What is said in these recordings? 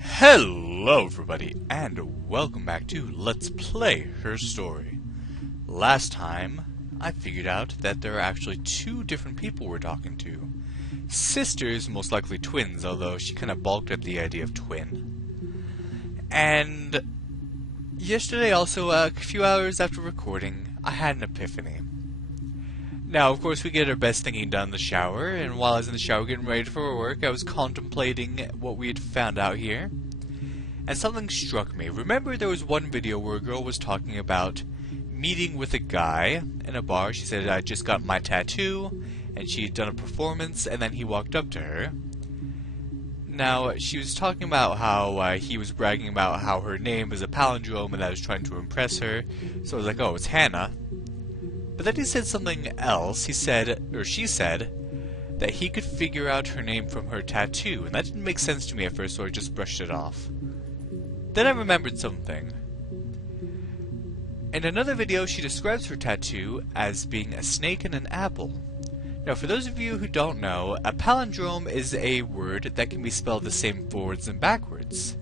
Hello everybody, and welcome back to Let's Play Her Story. Last time, I figured out that there are actually two different people we're talking to. Sisters, most likely twins, although she kind of balked at the idea of twin. And yesterday also, a few hours after recording, I had an epiphany. Now, of course, we get our best thinking done in the shower, and while I was in the shower getting ready for work, I was contemplating what we had found out here. And something struck me. Remember there was one video where a girl was talking about meeting with a guy in a bar. She said, I just got my tattoo, and she had done a performance, and then he walked up to her. Now, she was talking about how he was bragging about how her name is a palindrome and I was trying to impress her. So I was like, oh, it's Hannah. But then he said something else. He said, or she said, that he could figure out her name from her tattoo, and that didn't make sense to me at first, so I just brushed it off. Then I remembered something. In another video, she describes her tattoo as being a snake and an apple. Now, for those of you who don't know, a palindrome is a word that can be spelled the same forwards and backwards.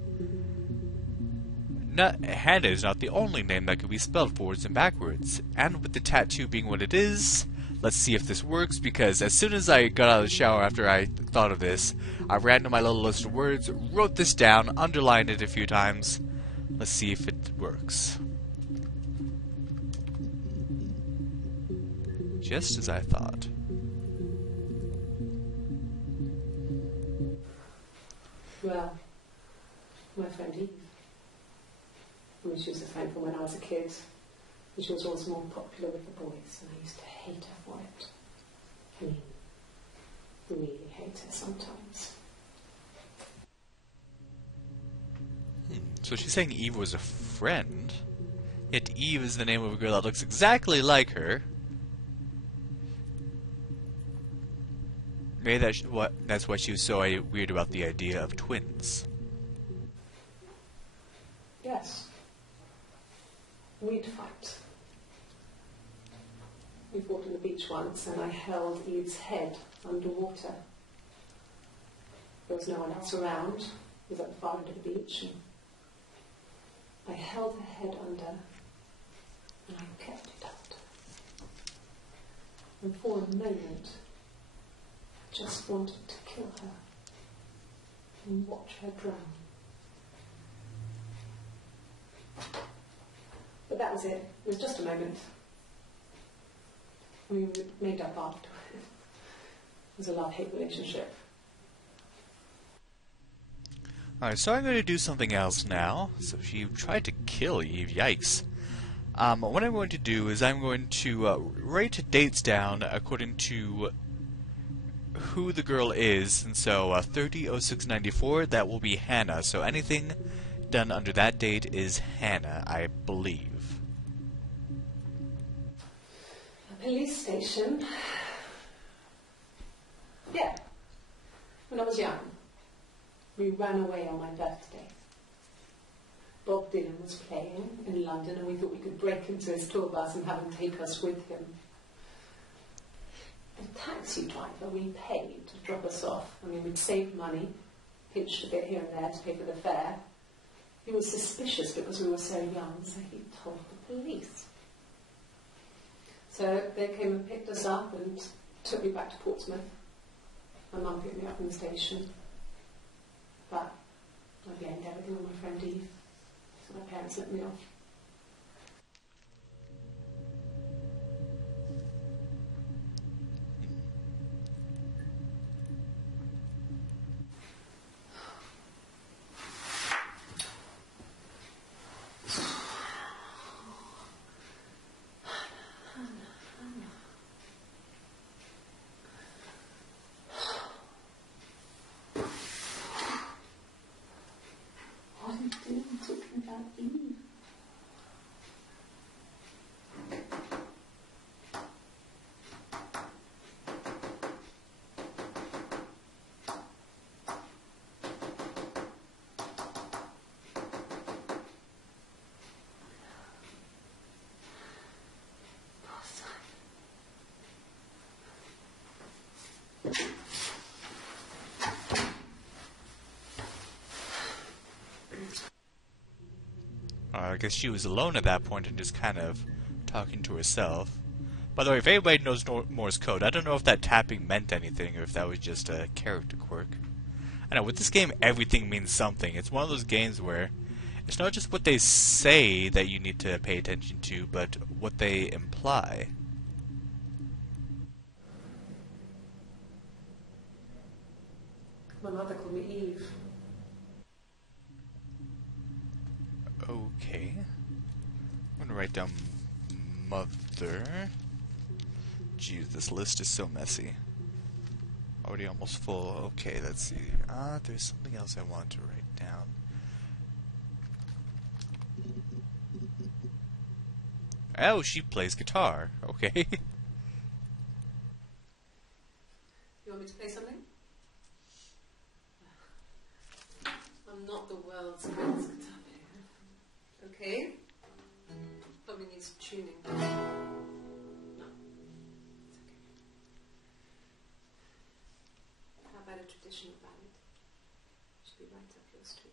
Hannah is not the only name that could be spelled forwards and backwards, and with the tattoo being what it is, let's see if this works, because as soon as I got out of the shower after I thought of this, I ran to my little list of words, wrote this down, underlined it a few times. Let's see if it works. Just as I thought. Well, my friend Eve. I mean, she was a friend from when I was a kid, and she was always more popular with the boys, and I used to hate her for it. I mean, really hate her sometimes. So she's saying Eve was a friend, yet Eve is the name of a girl that looks exactly like her. Maybe that's why she was so weird about the idea of twins. Yes. We'd fight. We fought on the beach once, and I held Eve's head underwater. There was no one else around. It was at the far end of the beach. And I held her head under, and I kept it under. And for a moment, I just wanted to kill her and watch her drown. But that was it. It was just a moment. We made up after. It was a love-hate relationship. Alright, so I'm going to do something else now. So she tried to kill Eve, yikes. What I'm going to do is I'm going to write dates down according to who the girl is. And so 30/06/94, that will be Hannah. So anything done under that date is Hannah, I believe. A police station. Yeah. When I was young, we ran away on my birthday. Bob Dylan was playing in London, and we thought we could break into his tour bus and have him take us with him. The taxi driver we paid to drop us off. I mean, we'd saved money, pinched a bit here and there to pay for the fare. He was suspicious because we were so young, so he told the police. So they came and picked us up and took me back to Portsmouth. My mum picked me up from the station. But I blamed everything on my friend Eve, so my parents let me off. What are you doing talking about Eve? I guess she was alone at that point and just kind of talking to herself. By the way, if anybody knows Morse code, I don't know if that tapping meant anything or if that was just a character quirk. I know, with this game, everything means something. It's one of those games where it's not just what they say that you need to pay attention to, but what they imply. My mother called me Eve. Okay. I'm gonna write down mother. Jeez, this list is so messy. Already almost full. Okay, let's see. There's something else I want to write down. Oh, she plays guitar. Okay. You want me to play something? I'm not the world's best guitar player. Okay? Probably needs tuning. No. It's okay. How about a traditional ballad? Should be right up your street.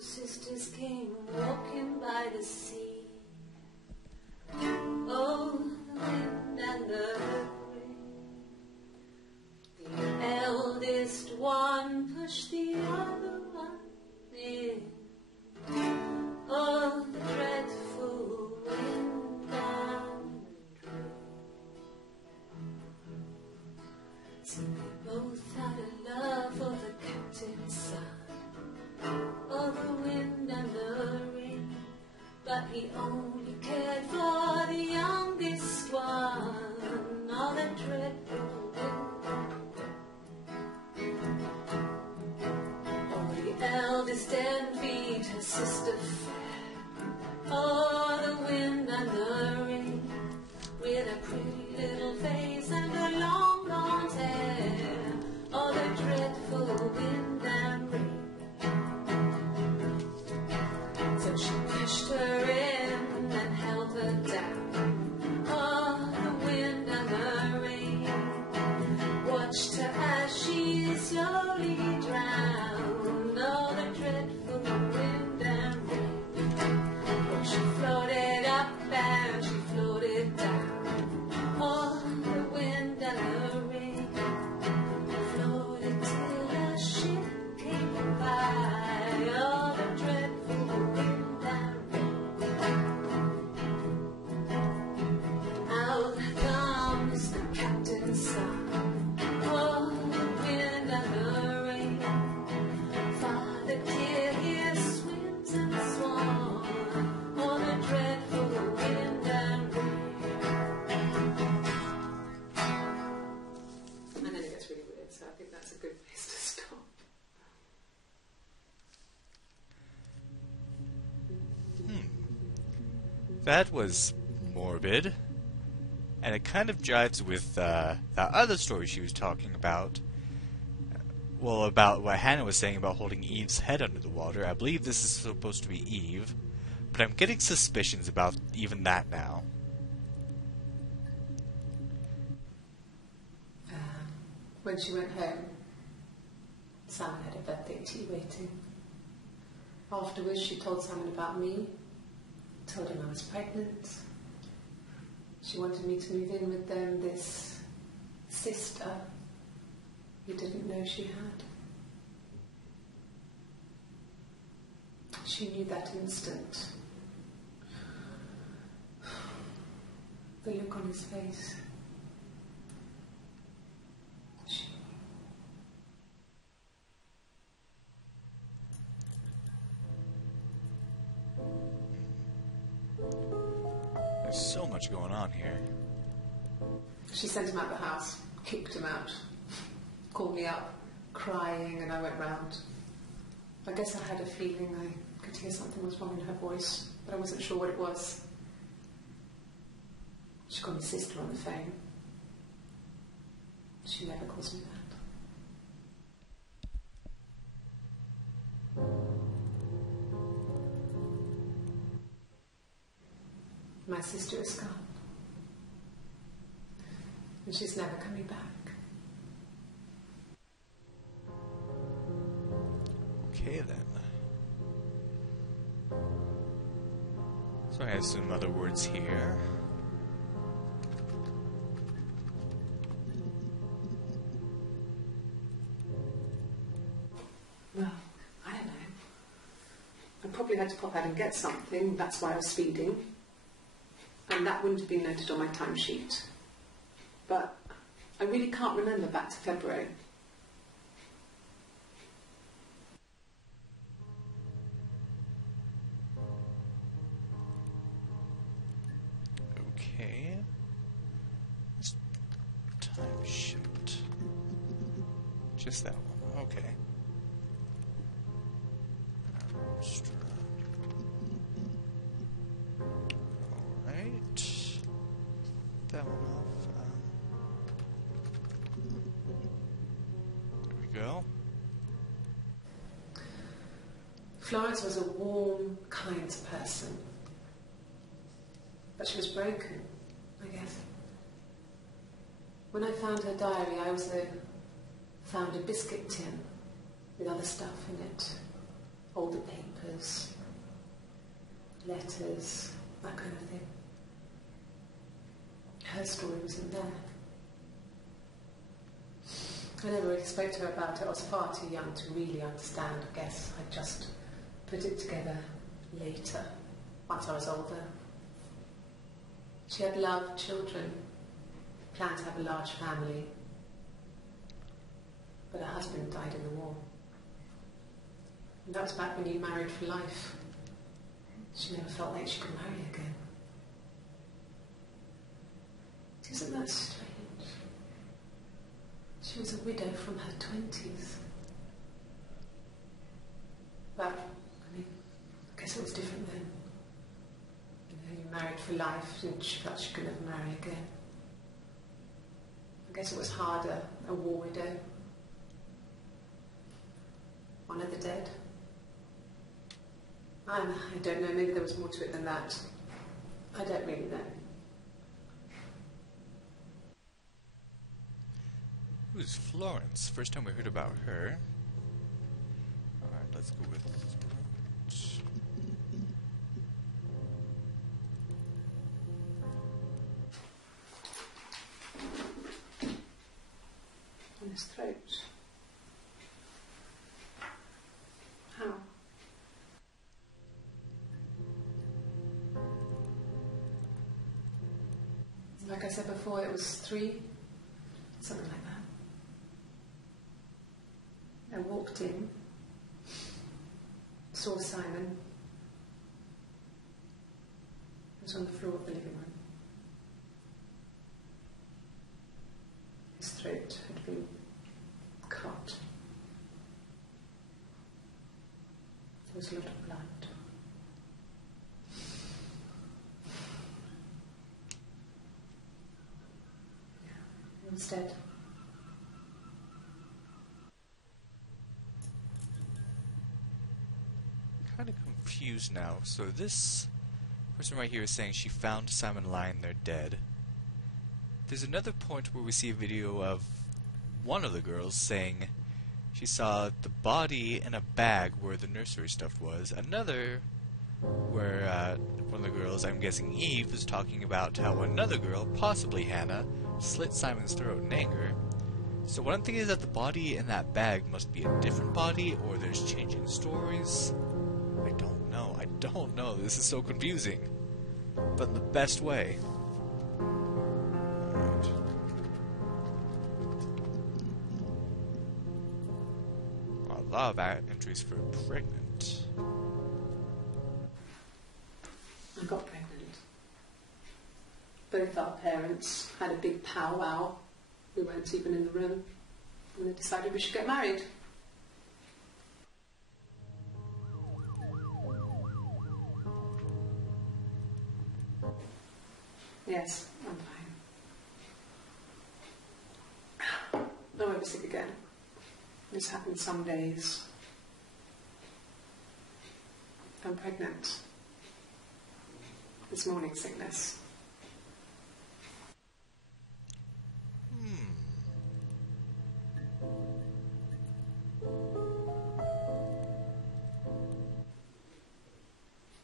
Sisters came walking by the sea. Oh, the wind and the rain. The eldest one pushed the other one in. Oh, the dreadful wind and rain. So they both had a love for the captain's son. Oh, the wind and the rain, but he only cared for the youngest one. Oh, the dreadful wind. Oh, the eldest envied her sister fair. Oh, the wind and the rain, with a pretty little face and her long blonde hair. Oh, the dreadful wind and rain. So she pushed her in and held her down. Oh, the wind and the rain watched her as she slowly drowned. Oh, the dreadful wind and rain. Oh, she floated up and she floated down. Oh, the wind and the rain floated till a ship came by. Oh, the dreadful wind and rain. Out comes the captain's son. Oh, the wind and the rain. Father dear, here swims and swans. Oh, the dreadful wind and rain. And then it gets really weird, so I think that's a good place to stop. That was morbid. And it kind of jives with that other story she was talking about. Well, about what Hannah was saying about holding Eve's head under the water. I believe this is supposed to be Eve. But I'm getting suspicions about even that now. When she went home, Sam had a birthday tea waiting. Afterwards, she told Simon about me, told him I was pregnant. She wanted me to move in with them, this sister he didn't know she had. She knew that instant. The look on his face. She There's so much going on here. She sent him out the house, kicked him out, called me up, crying, and I went round. I guess I had a feeling I could hear something was wrong in her voice, but I wasn't sure what it was. She called my sister on the phone. She never calls me that. My sister is gone. And she's never coming back. Okay then. So I have some other words here. Well, I don't know. I probably had to pop out and get something, that's why I was speeding. And that wouldn't have been noted on my timesheet. But I really can't remember back to February. Okay. Timesheet. Just that one. Okay. Extra. Alright. That one off. There we go. Florence was a warm, kind person. But she was broken, I guess. When I found her diary, I also found a biscuit tin with other stuff in it. Older papers, letters, that kind of thing. Her story was in there. I never really spoke to her about it. I was far too young to really understand, I guess. I just put it together later, once I was older. She had loved children, planned to have a large family, but her husband died in the war. And that was back when you married for life. She never felt like she could marry again. Isn't that strange? She was a widow from her 20s. Well, I mean, I guess it was different then. You married for life and she felt she could never marry again. I guess it was harder, a war widow. One of the dead. I don't know, maybe there was more to it than that. I don't really know. Who's Florence? First time we heard about her. Alright, let's go with... On his throat. How? Like I said before, it was 3, something like that. I walked in, saw Simon. He was on the floor of the living room. His throat had been cut. There was a lot of blood. Yeah, he was dead. Kind of confused now. So this person right here is saying she found Simon lying there dead. There's another point where we see a video of one of the girls saying she saw the body in a bag where the nursery stuff was. Another where one of the girls, I'm guessing Eve, is talking about how another girl, possibly Hannah, slit Simon's throat in anger. So what I'm thinking is that the body in that bag must be a different body, or there's changing stories. I don't know. This is so confusing. But in the best way. Alright. A lot of entries for pregnant. I got pregnant. Both our parents had a big powwow. We weren't even in the room. And they decided we should get married. Yes, I'm fine. I won't be sick again. This happens some days. I'm pregnant. His morning sickness.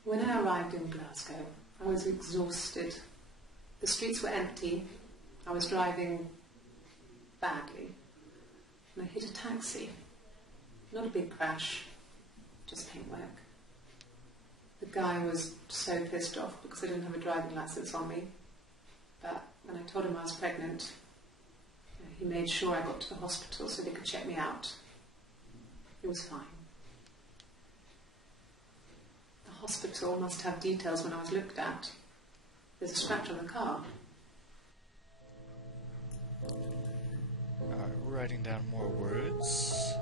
When I arrived in Glasgow, I was exhausted. The streets were empty. I was driving badly. And I hit a taxi. Not a big crash, just paintwork. The guy was so pissed off because I didn't have a driving licence on me. But when I told him I was pregnant, he made sure I got to the hospital so they could check me out. It was fine. The hospital must have details when I was looked at. There's a scratch on the car. Alright, we're writing down more words.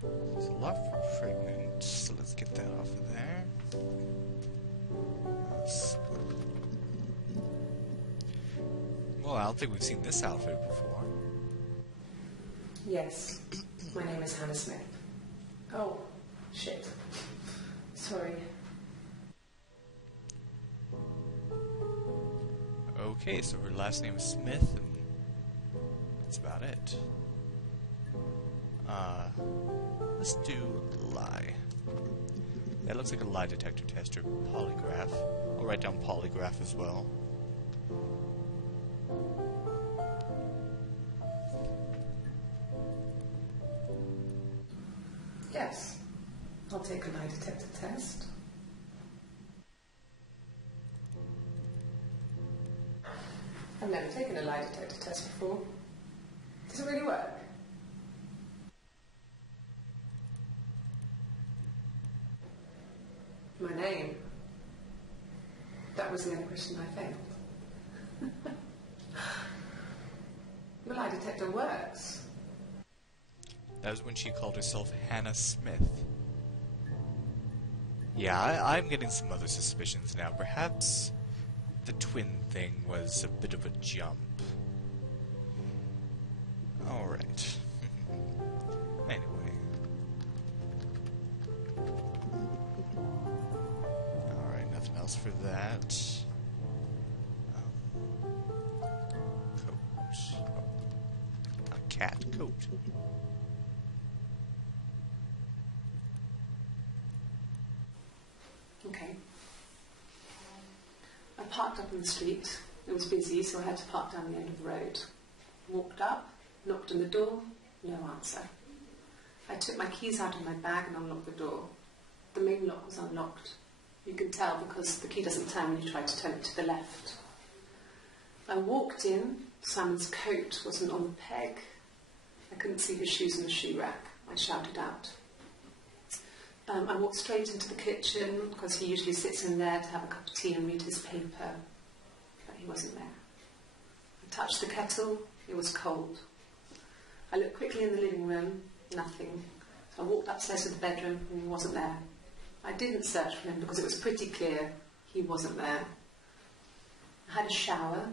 There's a lot for pregnant, so let's get that off of there. Well, I don't think we've seen this outfit before. Yes, my name is Hannah Smith. Oh, shit. Sorry. Okay, so her last name is Smith, and that's about it. Let's do lie. That looks like a lie detector test or polygraph. I'll write down polygraph as well. Yes, I'll take a lie detector test. I've never taken a lie detector test before. Does it really work? My name. That was the only question I failed. The lie detector works. That was when she called herself Hannah Smith. Yeah, I'm getting some other suspicions now. Perhaps the twin thing was a bit of a jump. Alright. Anyway. Alright, nothing else for that. Coat. Oh. A cat coat. Okay. I parked up in the street. It was busy, so I had to park down the end of the road. Walked up, knocked on the door, no answer. I took my keys out of my bag and unlocked the door. The main lock was unlocked. You can tell because the key doesn't turn when you try to turn it to the left. I walked in. Simon's coat wasn't on the peg. I couldn't see his shoes in the shoe rack. I shouted out. I walked straight into the kitchen because he usually sits in there to have a cup of tea and read his paper, but he wasn't there. I touched the kettle, it was cold. I looked quickly in the living room, nothing. So I walked upstairs to the bedroom and he wasn't there. I didn't search for him because it was pretty clear he wasn't there. I had a shower,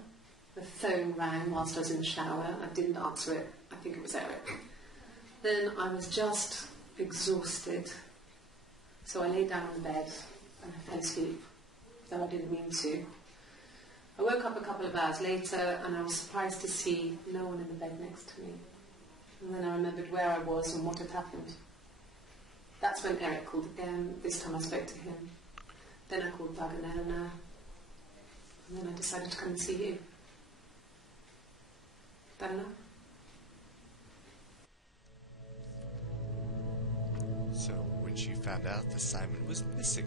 the phone rang whilst I was in the shower, I didn't answer it, I think it was Eric. Then I was just exhausted. So I lay down on the bed and I fell asleep, though I didn't mean to. I woke up a couple of hours later and I was surprised to see no one in the bed next to me. And then I remembered where I was and what had happened. That's when Eric called again. This time I spoke to him. Then I called Doug and Eleanor. And then I decided to come and see you. That enough? So when she found out that Simon was missing.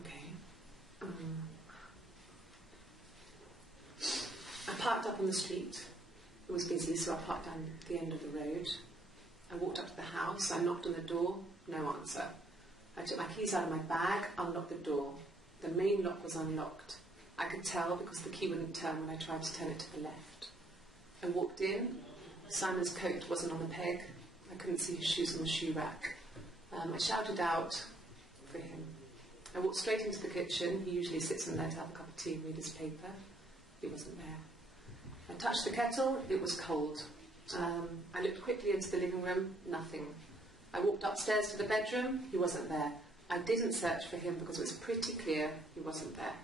Okay. I parked up on the street. It was busy, so I parked down at the end of the road. I walked up to the house. I knocked on the door. No answer. I took my keys out of my bag, unlocked the door. The main lock was unlocked. I could tell because the key wouldn't turn when I tried to turn it to the left. I walked in. Simon's coat wasn't on the peg. I couldn't see his shoes on the shoe rack. I shouted out for him. I walked straight into the kitchen. He usually sits in there to have a cup of tea and read his paper. He wasn't there. I touched the kettle. It was cold. I looked quickly into the living room. Nothing. I walked upstairs to the bedroom, he wasn't there. I didn't search for him because it was pretty clear he wasn't there.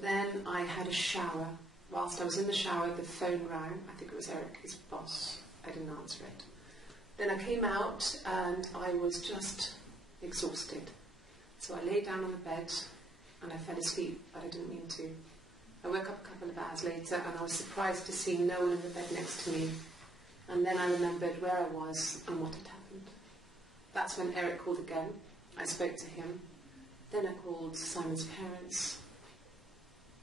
Then I had a shower. Whilst I was in the shower, the phone rang. I think it was Eric, his boss. I didn't answer it. Then I came out and I was just exhausted. So I lay down on the bed and I fell asleep, but I didn't mean to. I woke up a couple of hours later and I was surprised to see no one in the bed next to me. And then I remembered where I was and what had happened. That's when Eric called again. I spoke to him. Then I called Simon's parents.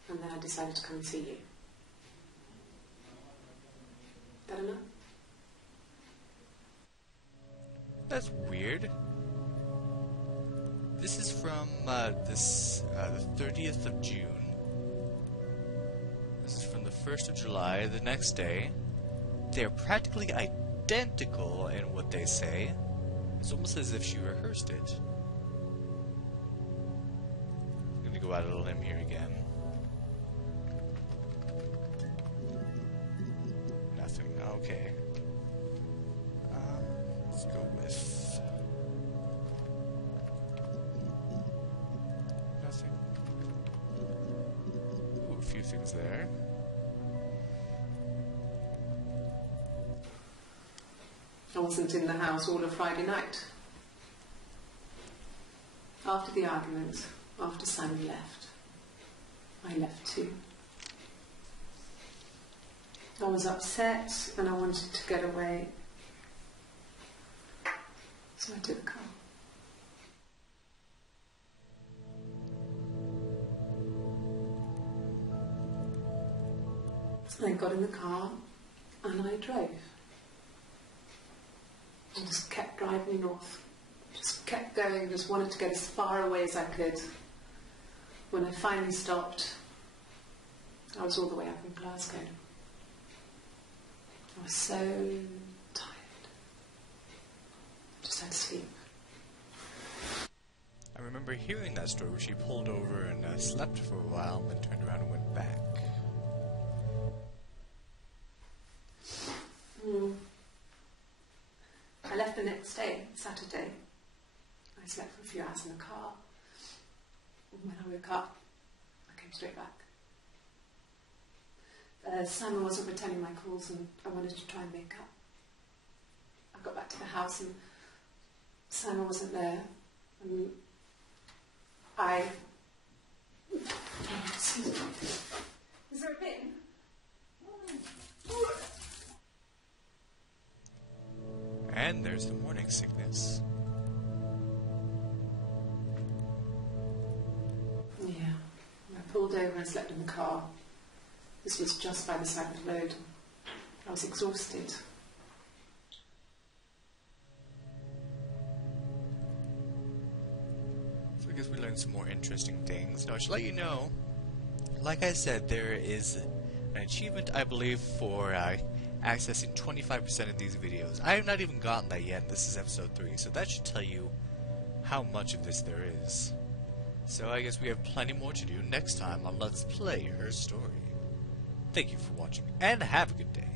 And then I decided to come and see you. That enough? That's weird. This is from the 30th of June. This is from the 1st of July, the next day. They're practically identical in what they say. It's almost as if she rehearsed it. I'm gonna go out on a limb here again. Nothing. Okay. Let's go with nothing. Ooh, a few things there. I wasn't in the house all of Friday night. After the argument, after Simon left, I left too. I was upset and I wanted to get away. So I took the car. I got in the car and I drove. I just kept driving north. Just kept going, just wanted to get as far away as I could. When I finally stopped, I was all the way up in Glasgow. I was so tired. I just had to sleep. I remember hearing that story where she pulled over and slept for a while and then turned around and went back. I left the next day, Saturday. I slept for a few hours in the car. And when I woke up, I came straight back. Simon wasn't returning my calls and I wanted to try and make up. I got back to the house and Simon wasn't there. And excuse me. Is there a bin? And there's the morning sickness. Yeah. I pulled over and slept in the car. This was just by the side of the road. I was exhausted. So I guess we learned some more interesting things. Now I should let you know, like I said, there is an achievement, I believe, for accessing 25% of these videos. I have not even gotten that yet. This is episode 3, so that should tell you how much of this there is. So I guess we have plenty more to do next time on Let's Play Her Story. Thank you for watching, and have a good day.